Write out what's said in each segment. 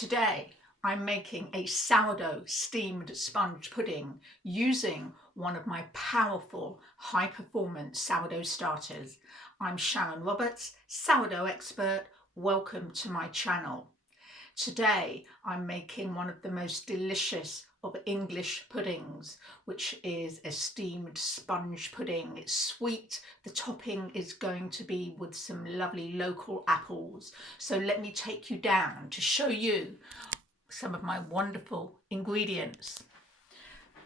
Today I'm making a sourdough steamed sponge pudding using one of my powerful high performance sourdough starters. I'm Sharon Roberts, sourdough expert. Welcome to my channel. Today I'm making one of the most delicious of English puddings, which is a steamed sponge pudding. It's sweet. The topping is going to be with some lovely local apples. So let me take you down to show you some of my wonderful ingredients.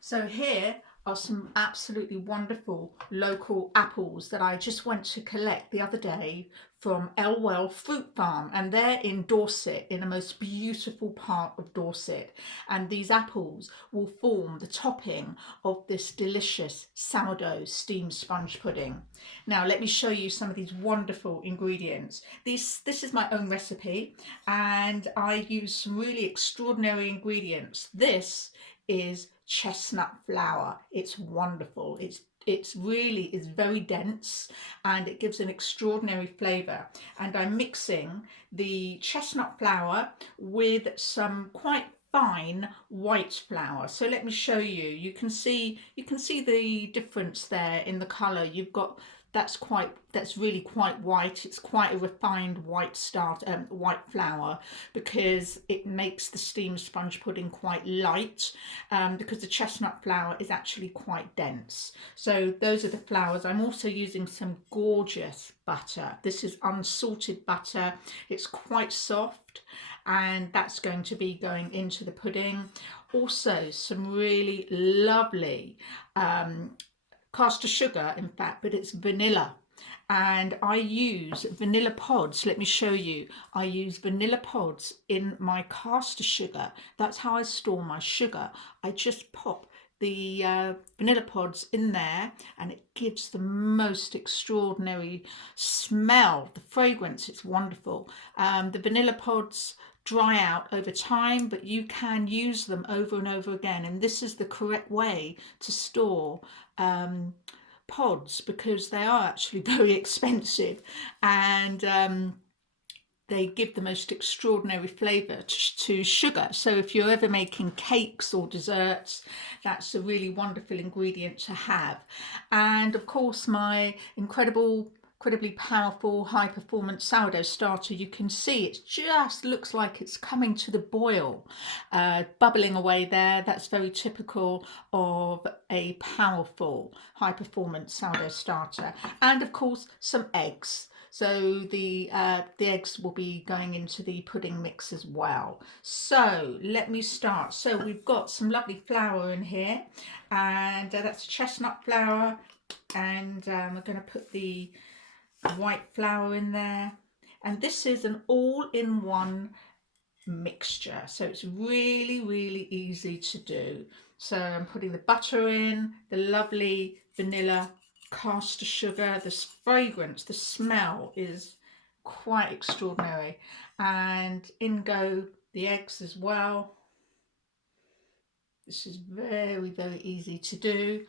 So here are some absolutely wonderful local apples that I just went to collect the other day from Elwell Fruit Farm, and they're in Dorset, in a most beautiful part of Dorset, and these apples will form the topping of this delicious sourdough steamed sponge pudding. Now let me show you some of these wonderful ingredients. This is my own recipe and I use some really extraordinary ingredients. This is chestnut flour. It's wonderful. It's really is very dense and it gives an extraordinary flavour. And I'm mixing the chestnut flour with some quite fine white flour. So let me show you. You can see the difference there in the colour. You've got that's really quite white. It's quite a refined white flour, because it makes the steamed sponge pudding quite light, because the chestnut flour is actually quite dense. So those are the flours. I'm also using some gorgeous butter. This is unsalted butter. It's quite soft and that's going to be going into the pudding. Also some really lovely caster sugar, in fact, but it's vanilla, and I use vanilla pods. Let me show you. I use vanilla pods in my caster sugar. That's how I store my sugar. I just pop the vanilla pods in there and it gives the most extraordinary smell, the fragrance. It's wonderful. The vanilla pods dry out over time, but you can use them over and over again, and this is the correct way to store pods, because they are actually very expensive, and they give the most extraordinary flavour to sugar. So if you're ever making cakes or desserts, that's a really wonderful ingredient to have. And of course my incredibly powerful high performance sourdough starter, you can see it just looks like it's coming to the boil, bubbling away there. That's very typical of a powerful high performance sourdough starter. And of course some eggs. So the eggs will be going into the pudding mix as well. So let me start. So we've got some lovely flour in here, and that's chestnut flour, and we're going to put the white flour in there, and this is an all-in-one mixture, so it's really easy to do. So I'm putting the butter in, the lovely vanilla caster sugar, the fragrance, the smell is quite extraordinary, and in go the eggs as well. This is very easy to do,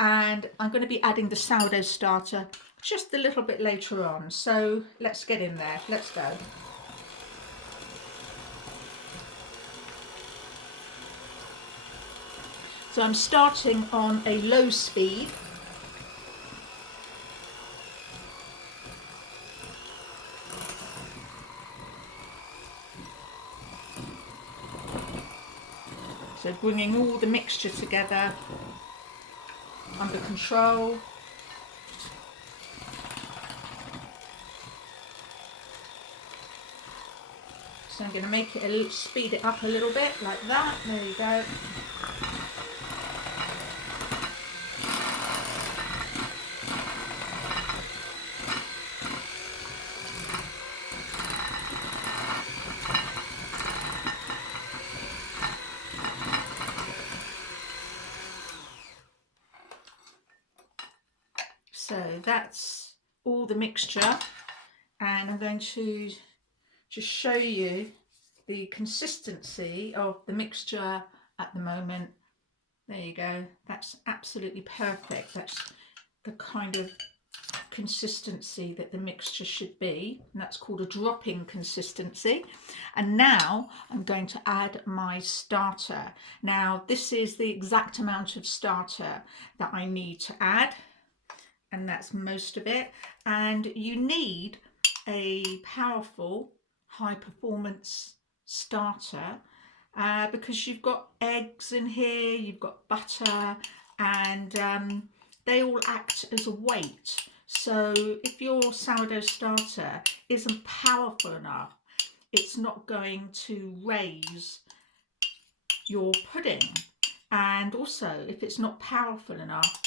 and I'm going to be adding the sourdough starter just a little bit later on. So let's get in there. Let's go. So I'm starting on a low speed. So bringing all the mixture together under control. So I'm going to make it speed it up a little bit like that. There you go. So that's all the mixture, and I'm going to just show you the consistency of the mixture at the moment. There you go. That's absolutely perfect. That's the kind of consistency that the mixture should be, and that's called a dropping consistency. And now I'm going to add my starter. Now this is the exact amount of starter that I need to add, and that's most of it. And you need a powerful high performance starter because you've got eggs in here, you've got butter, and they all act as a weight. So if your sourdough starter isn't powerful enough, it's not going to raise your pudding. And also, if it's not powerful enough,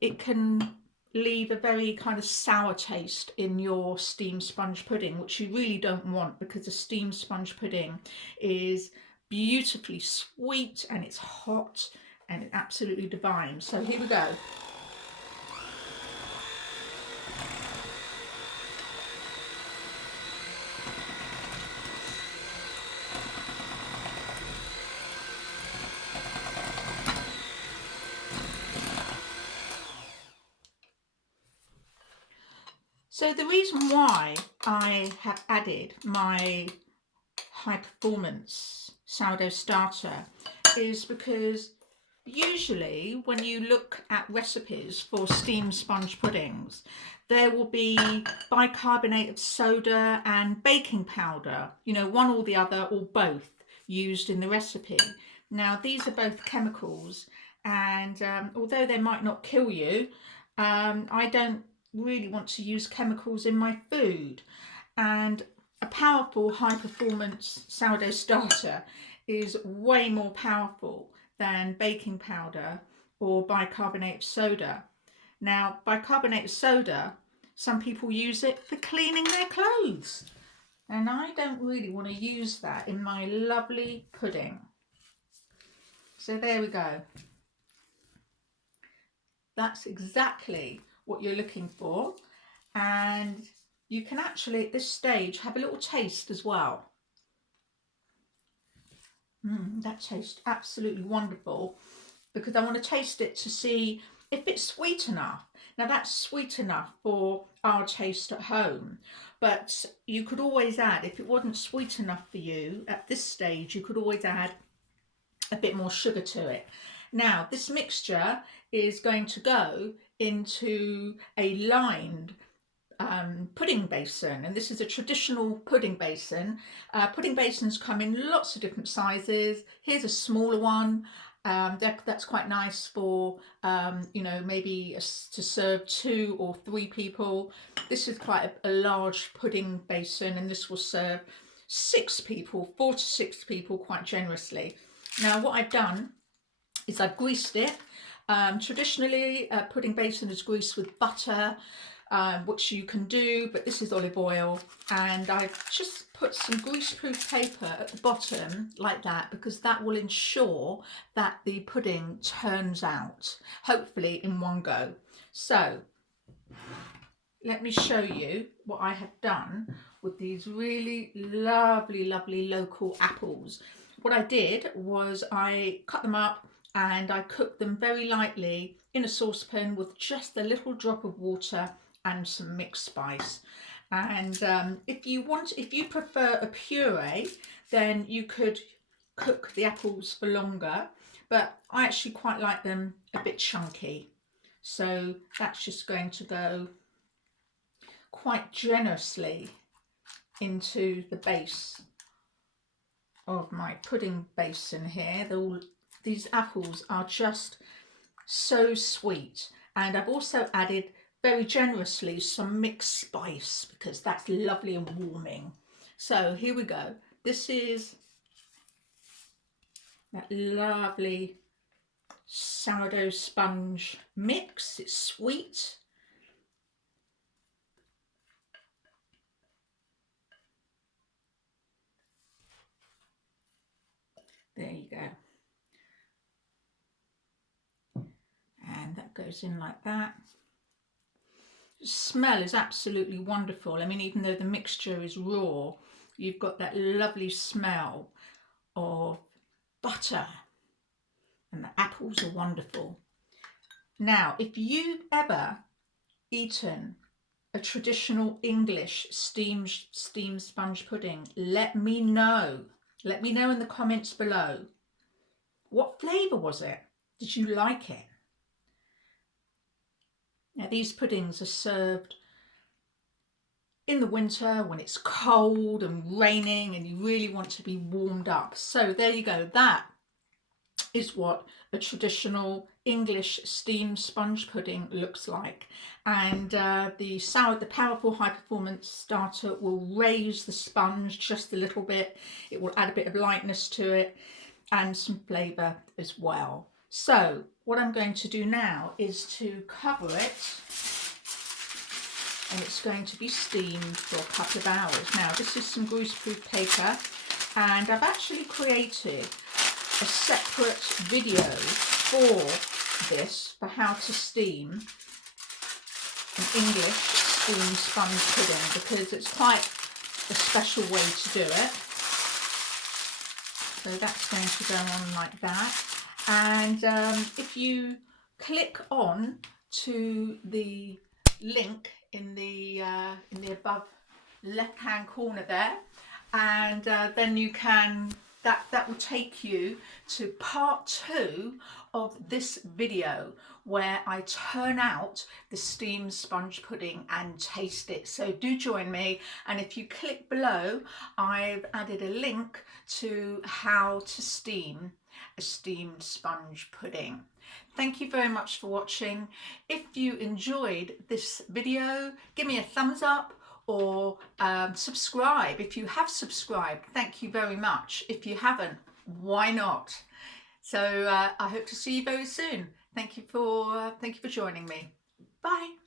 it can leave a very kind of sour taste in your steamed sponge pudding, which you really don't want, because the steamed sponge pudding is beautifully sweet and it's hot and it's absolutely divine. So here we go. So the reason why I have added my high performance sourdough starter is because usually when you look at recipes for steamed sponge puddings, there will be bicarbonate of soda and baking powder, you know, one or the other or both used in the recipe. Now these are both chemicals, and although they might not kill you, I don't really want to use chemicals in my food. And a powerful high performance sourdough starter is way more powerful than baking powder or bicarbonate of soda. Now bicarbonate of soda, some people use it for cleaning their clothes, and I don't really want to use that in my lovely pudding. So there we go. That's exactly what you're looking for, and you can actually at this stage have a little taste as well. That tastes absolutely wonderful, because I want to taste it to see if it's sweet enough. Now that's sweet enough for our taste at home, but you could always add, if it wasn't sweet enough for you at this stage, you could always add a bit more sugar to it. Now this mixture is going to go into a lined pudding basin, and this is a traditional pudding basin. Pudding basins come in lots of different sizes. Here's a smaller one. That's quite nice for you know, maybe to serve 2 or 3 people. This is quite a large pudding basin, and this will serve 6 people, 4 to 6 people quite generously. Now what I've done is I've greased it. Traditionally a pudding basin is greased with butter, which you can do, but this is olive oil, and I've just put some greaseproof paper at the bottom like that, because that will ensure that the pudding turns out, hopefully in one go. So let me show you what I have done with these really lovely local apples. What I did was I cut them up and I cooked them very lightly in a saucepan with just a little drop of water and some mixed spice. And if you prefer a puree, then you could cook the apples for longer, but I actually quite like them a bit chunky. So that's just going to go quite generously into the base of my pudding basin here. These apples are just so sweet, and I've also added very generously some mixed spice, because that's lovely and warming. So here we go. This is that lovely sourdough sponge mix. It's sweet. There you go. And that goes in like that. The smell is absolutely wonderful. I mean, even though the mixture is raw, you've got that lovely smell of butter, and the apples are wonderful. Now, if you've ever eaten a traditional English steamed sponge pudding? Let me know. Let me know in the comments below. What flavour was it? Did you like it? Now, these puddings are served in the winter when it's cold and raining and you really want to be warmed up. So there you go. That is what a traditional English steamed sponge pudding looks like. And the powerful high performance starter will raise the sponge just a little bit. It will add a bit of lightness to it and some flavour as well. So what I'm going to do now is to cover it, and it's going to be steamed for a couple of hours. Now, this is some greaseproof paper, and I've actually created a separate video for this, for how to steam an English steamed sponge pudding, because it's quite a special way to do it. So that's going to go on like that. And if you click on to the link in the above left hand corner there, and then you can, that will take you to part 2 of this video where I turn out the steamed sponge pudding and taste it. So do join me, and if you click below, I've added a link to how to steam a steamed sponge pudding. Thank you very much for watching. If you enjoyed this video, give me a thumbs up, or subscribe. If you have subscribed, thank you very much. If you haven't, why not? So I hope to see you very soon. Thank you for joining me. Bye.